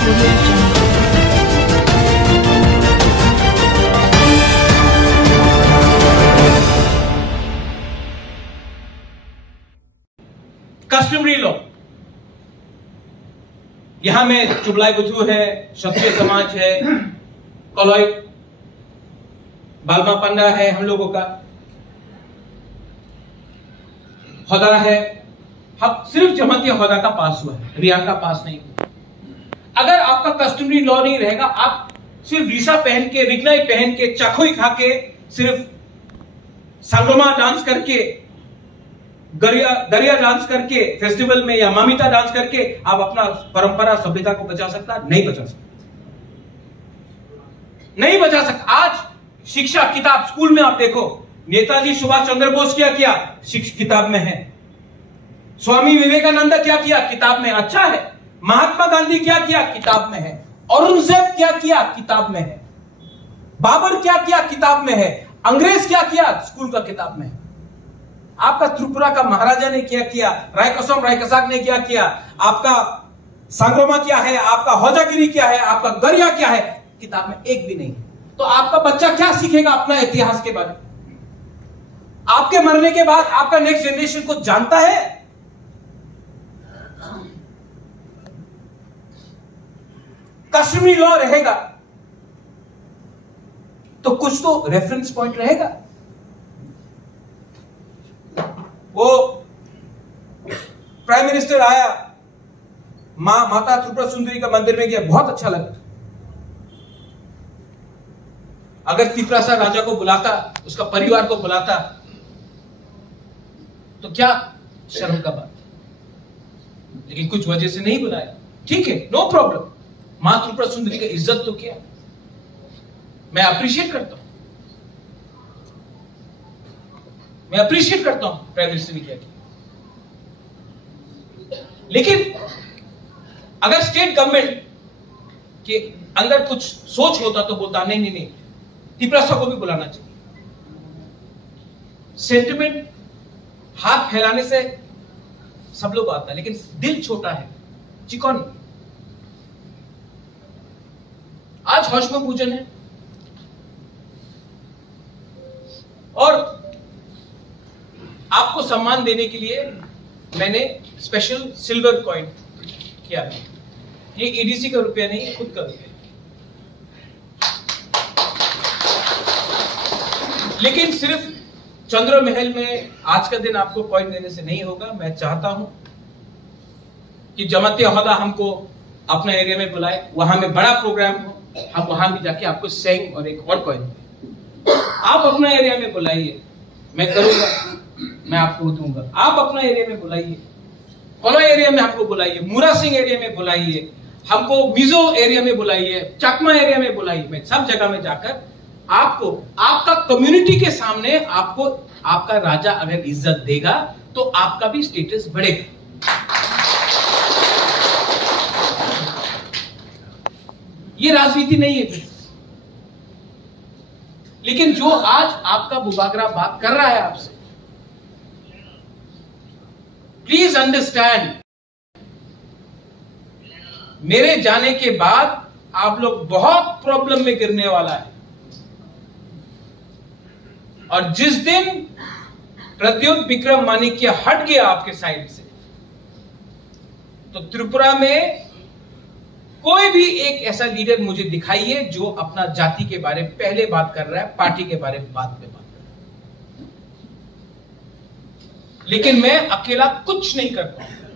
Customary law, यहां में चुगलाई बुद्धू है, क्षत्रिय समाज है, कलौय बालमा पंडा है, हम लोगों का होदा है। हम सिर्फ जमाती होदा का पास हुआ है, रियान का पास नहीं हुआ। अगर आपका कस्टमरी लॉ नहीं रहेगा, आप सिर्फ रीसा पहन के, रिगनाई पहन के, चाखोई खा के, सिर्फ सांगोमा डांस करके, दरिया डांस करके, फेस्टिवल में या मामिता डांस करके आप अपना परंपरा सभ्यता को बचा सकता? नहीं बचा सकता, नहीं बचा सकता। आज शिक्षा किताब स्कूल में आप देखो, नेताजी सुभाष चंद्र बोस क्या किया, किताब में है। स्वामी विवेकानंद क्या किया, किताब में। अच्छा है। महात्मा गांधी क्या किया, किताब में है। औरंगजेब क्या किया, किताब में है। बाबर क्या किया, किताब में है। अंग्रेज क्या किया, स्कूल का किताब में है। आपका त्रिपुरा का महाराजा ने क्या किया, रायकसोम रायकसाक ने क्या किया, आपका सांगोमा क्या है, आपका हौजागिरी क्या है, आपका गरिया क्या है, किताब में एक भी नहीं है। तो आपका बच्चा क्या सीखेगा अपना इतिहास के बारे में? आपके मरने के बाद आपका नेक्स्ट जनरेशन को जानता है? कस्टमरी लॉ रहेगा तो कुछ तो रेफरेंस पॉइंट रहेगा। वो प्राइम मिनिस्टर आया, माता त्रिपुरा सुंदरी का मंदिर में गया, बहुत अच्छा लगा। अगर त्रिपुरा सा राजा को बुलाता, उसका परिवार को बुलाता, तो क्या शर्म का बात। लेकिन कुछ वजह से नहीं बुलाया, ठीक है, नो प्रॉब्लम। मां त्रिपुरा सुंदरी की इज्जत तो किया, मैं अप्रिशिएट करता हूं, मैं अप्रिशिएट करता हूं प्राइम मिनिस्टर ने क्या किया। लेकिन अगर स्टेट गवर्नमेंट के अंदर कुछ सोच होता तो बोलता नहीं, त्रिपुरा को भी बुलाना चाहिए। सेंटिमेंट हाथ फैलाने से सब लोग आता है, लेकिन दिल छोटा है, चिकन। आज हौशम पूजन है और आपको सम्मान देने के लिए मैंने स्पेशल सिल्वर कॉइन किया है। ये ईडीसी का रुपया नहीं, खुद का रुपया। लेकिन सिर्फ चंद्र महल में आज का दिन आपको कॉइन देने से नहीं होगा। मैं चाहता हूं कि जमाती ओहदा हमको अपना एरिया में बुलाए, वहां में बड़ा प्रोग्राम हो, हम वहां भी जाके आपको सेंग और एक और कॉइन आप अपना एरिया में बुलाइए, मैं करूंगा, मैं आपको दूंगा। आप अपना एरिया में बुलाइए, कोलो एरिया में आपको बुलाइए, मुरा सिंह एरिया में बुलाइए, हमको मिजो एरिया में बुलाइए, चकमा एरिया में बुलाइए। मैं सब जगह में जाकर आपको, आपका कम्युनिटी के सामने आपको आपका राजा अगर इज्जत देगा तो आपका भी स्टेटस बढ़ेगा। ये राजनीति नहीं है। लेकिन जो आज आपका बुबागरा बात कर रहा है आपसे, प्लीज अंडरस्टैंड, मेरे जाने के बाद आप लोग बहुत प्रॉब्लम में गिरने वाला है। और जिस दिन प्रद्युत विक्रम माणिक्य हट गया आपके साइड से, तो त्रिपुरा में कोई भी एक ऐसा लीडर मुझे दिखाइए जो अपना जाति के बारे में पहले बात कर रहा है, पार्टी के बारे में बाद में बात कर रहा है। लेकिन मैं अकेला कुछ नहीं कर पाऊंगा,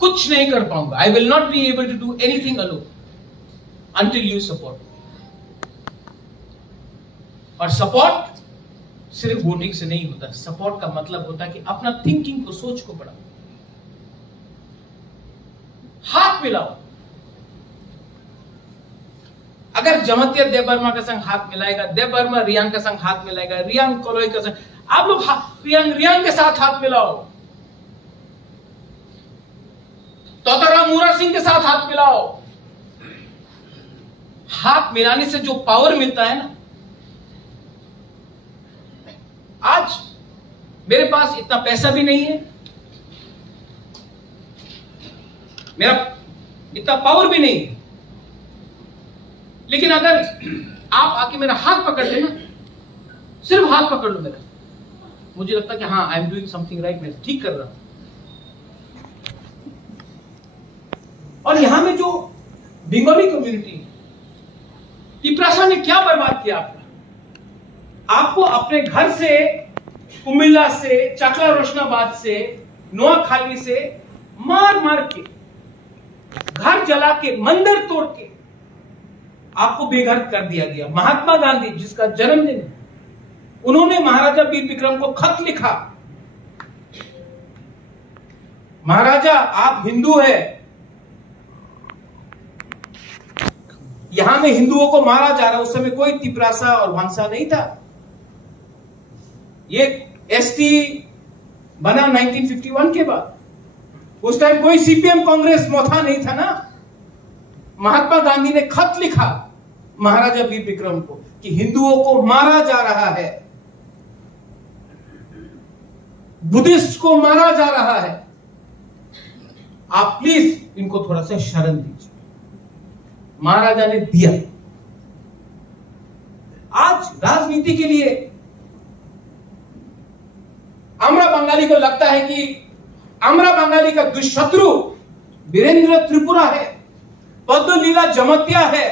कुछ नहीं कर पाऊंगा। I will not be able to do anything alone until you support. और सपोर्ट सिर्फ वोटिंग से नहीं होता। सपोर्ट का मतलब होता है कि अपना थिंकिंग को, सोच को बढ़ाओ, हाथ मिलाओ। अगर जमातिया देव वर्मा का संग हाथ मिलाएगा, देव वर्मा रियांग का संग हाथ मिलाएगा, रियांग कोलोई का संग, आप लोग रियांग के साथ हाथ मिलाओ, तोतरा मूरा सिंह के साथ हाथ मिलाओ। हाथ मिलाने से जो पावर मिलता है ना, आज मेरे पास इतना पैसा भी नहीं है, मेरा इतना पावर भी नहीं है, लेकिन अगर आप आके मेरा हाथ पकड़ लेना, सिर्फ हाथ पकड़ लो मेरा, मुझे लगता कि हाँ, I am doing something right, मैं ठीक कर रहा हूं। और यहां में जो बंगाली कम्युनिटी है, तिपरासा ने क्या बर्बाद किया आपको अपने घर से, कुमिल्ला से, चकला रोशनाबाद से, नोआखाली से मार मार के, घर जला के, मंदिर तोड़ के आपको बेघर कर दिया गया। महात्मा गांधी जिसका जन्मदिन है, उन्होंने महाराजा वीर विक्रम को खत लिखा, महाराजा आप हिंदू है, यहां में हिंदुओं को मारा जा रहा है। उस समय कोई तिपरासा और भांसा नहीं था, ये एसटी बना 1951 के बाद। उस टाइम कोई सीपीएम कांग्रेस मोथा नहीं था ना। महात्मा गांधी ने खत लिखा महाराजा वीर विक्रम को कि हिंदुओं को मारा जा रहा है, बुद्धिस्ट को मारा जा रहा है, आप प्लीज इनको थोड़ा सा शरण दीजिए। महाराजा ने दिया। आज राजनीति के लिए अमरा बंगाली को लगता है कि अमरा बंगाली का दुष्शत्रु वीरेंद्र त्रिपुरा है, पद्मलीला जमतिया है,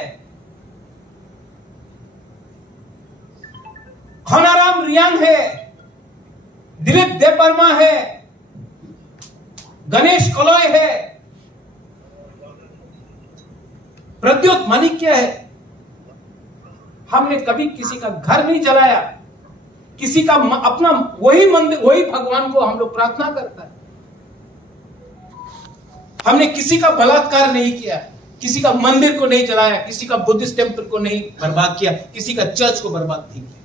खनाराम रियांग है, दिलीप देववर्मा है, गणेश कलॉय है, प्रद्योत माणिक्य है। हमने कभी किसी का घर नहीं जलाया, किसी का अपना वही मंदिर, वही भगवान को हम लोग प्रार्थना करता है। हमने किसी का बलात्कार नहीं किया, किसी का मंदिर को नहीं जलाया, किसी का बुद्धिस्ट टेम्पल को नहीं बर्बाद किया, किसी का चर्च को बर्बाद नहीं किया।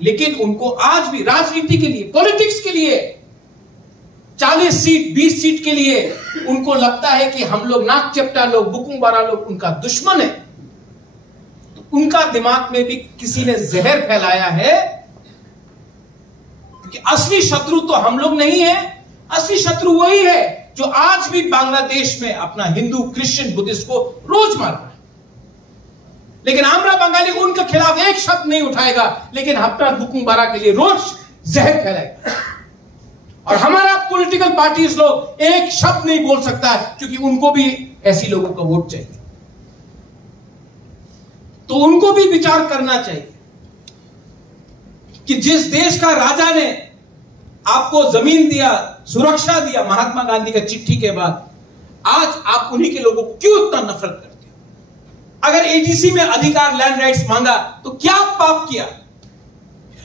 लेकिन उनको आज भी राजनीति के लिए, पॉलिटिक्स के लिए, 40 सीट 20 सीट के लिए उनको लगता है कि हम लोग नाक चपटा लोग, बुकुंबारा लोग उनका दुश्मन है। तो उनका दिमाग में भी किसी ने जहर फैलाया है कि असली शत्रु तो हम लोग नहीं है, असली शत्रु वही है जो आज भी बांग्लादेश में अपना हिंदू, क्रिश्चियन, बुद्धिस्ट को रोज मार रहा है। लेकिन आमरा बंगाली उनके खिलाफ एक शब्द नहीं उठाएगा, लेकिन अपना बुकुंबारा के लिए रोज जहर फैलाएगा। और हमारा पॉलिटिकल पार्टीज लोग एक शब्द नहीं बोल सकता है, क्योंकि उनको भी ऐसी लोगों का वोट चाहिए। तो उनको भी विचार करना चाहिए कि जिस देश का राजा ने आपको जमीन दिया, सुरक्षा दिया महात्मा गांधी का चिट्ठी के बाद, आज आप उन्हीं के लोगों को क्यों इतना नफरत करते हो? अगर एजीसी में अधिकार, लैंड राइट्स मांगा तो क्या पाप किया?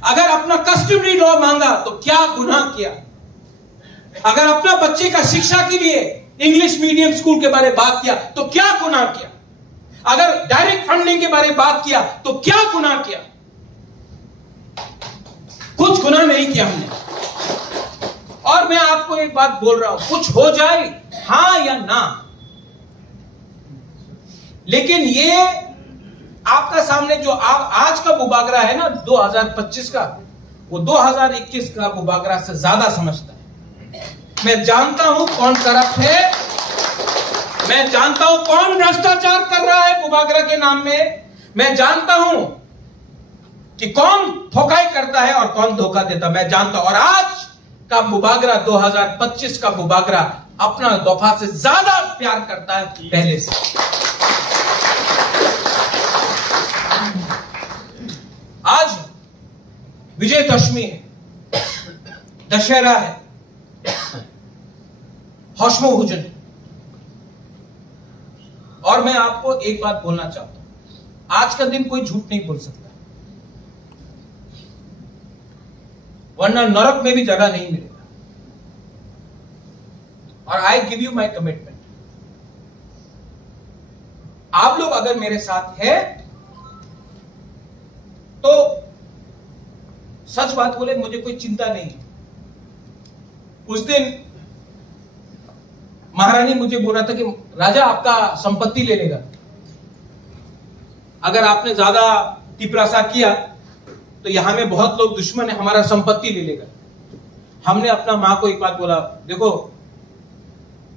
अगर अपना कस्टमरी लॉ मांगा तो क्या गुनाह किया? अगर अपना बच्चे का शिक्षा के लिए इंग्लिश मीडियम स्कूल के बारे में बात किया तो क्या गुनाह किया? अगर डायरेक्ट फंडिंग के बारे में बात किया तो क्या गुनाह किया? कुछ गुनाह नहीं किया हमने। और मैं आपको एक बात बोल रहा हूं, कुछ हो जाए हां या ना, लेकिन ये आपका सामने जो आज का मुबागरा है ना 2025 का, वो 2021 का मुबागरा से ज्यादा समझता है। मैं जानता हूं कौन करप्ट है, मैं जानता हूं कौन भ्रष्टाचार कर रहा है मुबागरा के नाम में, मैं जानता हूं कि कौन ठोकाई करता है और कौन धोखा देता, मैं जानता हूं। और आज का मुबागरा 2025 का मुबागरा अपना दफा से ज्यादा प्यार करता है पहले से। आज विजयदशमी है, दशहरा है, हौशमो भोजन। और मैं आपको एक बात बोलना चाहता हूं, आज का दिन कोई झूठ नहीं बोल सकता, वरना नरक में भी जगह नहीं मिलेगा। और I give you my commitment, आप लोग अगर मेरे साथ है तो सच बात बोले मुझे कोई चिंता नहीं है। उस दिन महारानी मुझे बोल रहा था कि राजा आपका संपत्ति ले लेगा, अगर आपने ज्यादा तिपरासा किया तो यहां में बहुत लोग दुश्मन है, हमारा संपत्ति ले लेगा। हमने अपना मां को एक बात बोला, देखो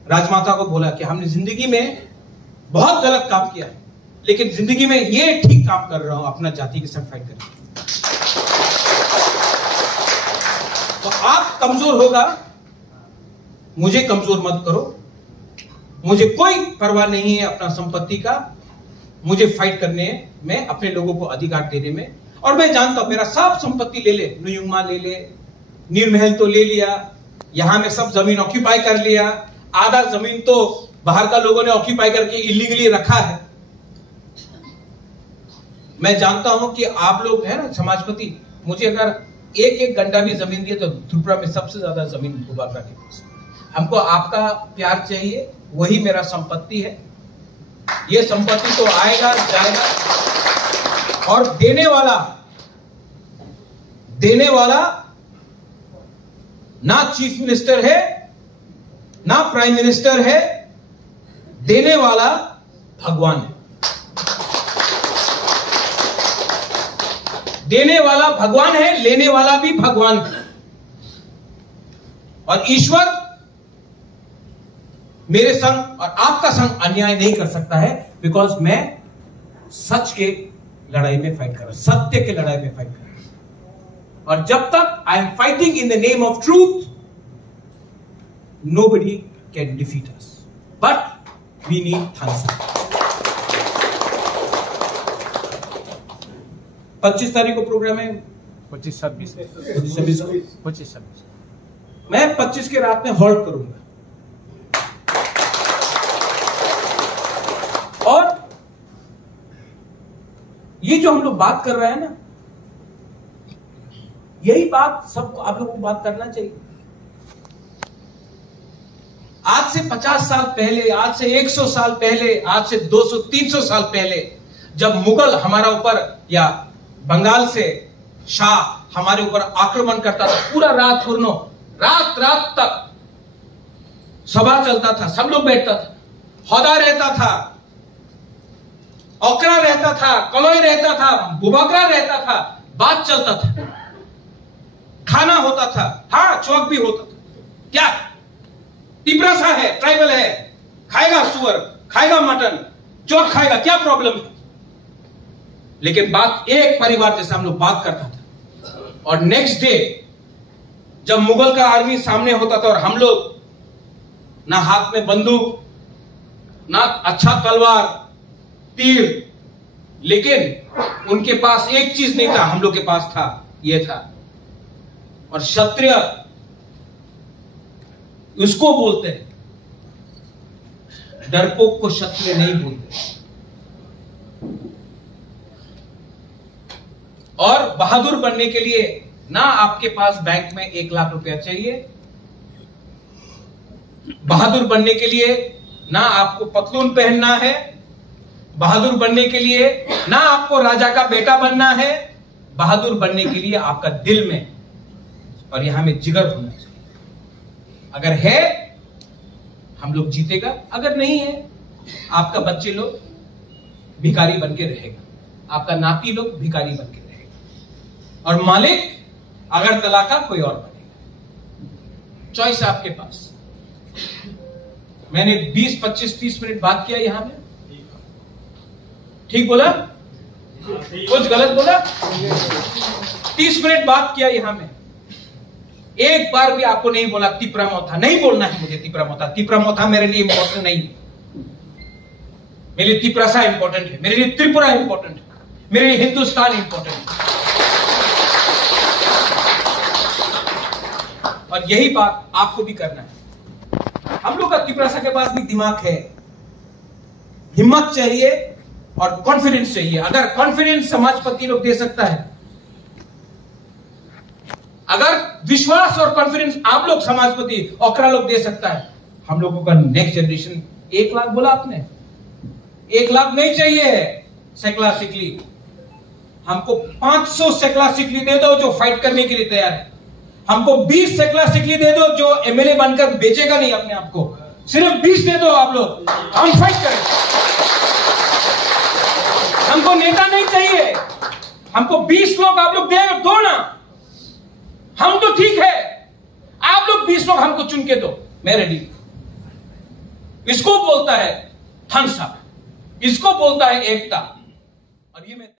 राजमाता को बोला कि हमने जिंदगी में बहुत गलत काम किया है, लेकिन जिंदगी में ये ठीक काम कर रहा हूं, अपना जाति के साथ फाइट करके। तो आप कमजोर होगा, मुझे कमजोर मत करो। मुझे कोई परवाह नहीं है अपना संपत्ति का, मुझे फाइट करने में, अपने लोगों को अधिकार देने में। और मैं जानता हूं मेरा सब संपत्ति ले ले, नुयुमा ले ले, नीरमहल तो ले लिया, यहां में सब जमीन ऑक्यूपाई कर लिया, आधा जमीन तो बाहर का लोगों ने ऑक्यूपाई करके इलीगली रखा है। मैं जानता हूं कि आप लोग है ना समाजपति, मुझे अगर एक एक घंटा भी जमीन दिए तो त्रिपुरा में सबसे ज्यादा जमीन भूभाग के पास। हमको आपका प्यार चाहिए, वही मेरा संपत्ति है। ये संपत्ति तो आएगा जाएगा, और देने वाला ना चीफ मिनिस्टर है ना प्राइम मिनिस्टर है, देने वाला भगवान है। देने वाला भगवान है, लेने वाला भी भगवान है। और ईश्वर मेरे संग और आपका संग अन्याय नहीं कर सकता है, बिकॉज मैं सच के लड़ाई में फाइट कर रहा हूं, सत्य के लड़ाई में फाइट कर रहा हूं। और जब तक I am fighting in the name of truth, nobody can defeat us, but we need Thansa। 25 तारीख को प्रोग्राम है, 25-26 मैं 25 के रात में हॉल्ट करूंगा। और ये जो हम लोग बात कर रहे हैं ना, यही बात सबको, आप लोगों को बात करना चाहिए। आज से 50 साल पहले, आज से 100 साल पहले, आज से 200-300 साल पहले, जब मुगल हमारा ऊपर या बंगाल से शाह हमारे ऊपर आक्रमण करता था, पूरा रात रात तक सभा चलता था, सब लोग बैठता था, हौदा रहता था, ओकरा रहता था, कलोई रहता था, बुबकरा रहता था, बात चलता था, खाना होता था, हाँ चौक भी होता था। क्या तिपरासा है, ट्राइबल है, खाएगा सुअर, खाएगा मटन, चौक खाएगा, क्या प्रॉब्लम है? लेकिन बात एक परिवार जैसे हम लोग बात करता था। और नेक्स्ट डे जब मुगल का आर्मी सामने होता था और हम लोग ना हाथ में बंदूक, ना अच्छा तलवार, तीर, लेकिन उनके पास एक चीज नहीं था, हम लोग के पास था, ये था। और क्षत्रिय उसको बोलते हैं, डरपोक को क्षत्रिय नहीं बोलते। और बहादुर बनने के लिए ना आपके पास बैंक में 1 लाख रुपया चाहिए, बहादुर बनने के लिए ना आपको पतलून पहनना है, बहादुर बनने के लिए ना आपको राजा का बेटा बनना है, बहादुर बनने के लिए आपका दिल में और यहां में जिगर होना चाहिए। अगर है हम लोग जीतेगा, अगर नहीं है आपका बच्चे लोग भिखारी बन के रहेगा, आपका नाती लोग भिखारी बन के रहेगा, और मालिक अगर तलाका कोई और बनेगा। चॉइस आपके पास। मैंने 20, 25, 30 मिनट बात किया यहां में, ठीक बोला? कुछ गलत बोला? 30 मिनट बात किया यहां में, एक बार भी आपको नहीं बोला तिपरामोथा। नहीं बोलना है मुझे तिपरामोथा। तिपरामोथा मेरे लिए इंपॉर्टेंट नहीं है, मेरे लिए तिपरासा इंपॉर्टेंट है, मेरे लिए त्रिपुरा इंपॉर्टेंट है, मेरे लिए हिंदुस्तान इंपॉर्टेंट है। और यही बात आपको भी करना है। हम लोग का तिपरासा के पास भी दिमाग है, हिम्मत चाहिए और कॉन्फिडेंस चाहिए। अगर कॉन्फिडेंस समाजपति लोग दे सकता है, अगर विश्वास और कॉन्फिडेंस आप लोग समाजपति ओकरा लोग दे सकता है, हम लोगों का नेक्स्ट जनरेशन 1 लाख बोला आपने, 1 लाख नहीं चाहिए सेकला सिकली, हमको 500 सेकला सिकली दे दो जो फाइट करने के लिए तैयार है। हमको 20 सेकला सिकली दे दो जो एमएलए बनकर बेचेगा नहीं अपने आप को, सिर्फ 20 दे दो आप लोग, हम फाइट करें। हमको नेता नहीं चाहिए, हमको 20 लोग आप लोग दो ना, हम तो ठीक है, आप लोग 20 लोग हमको चुन के दो, मैं रेडी। इसको बोलता है थम्स अप, इसको बोलता है एकता। और ये मैं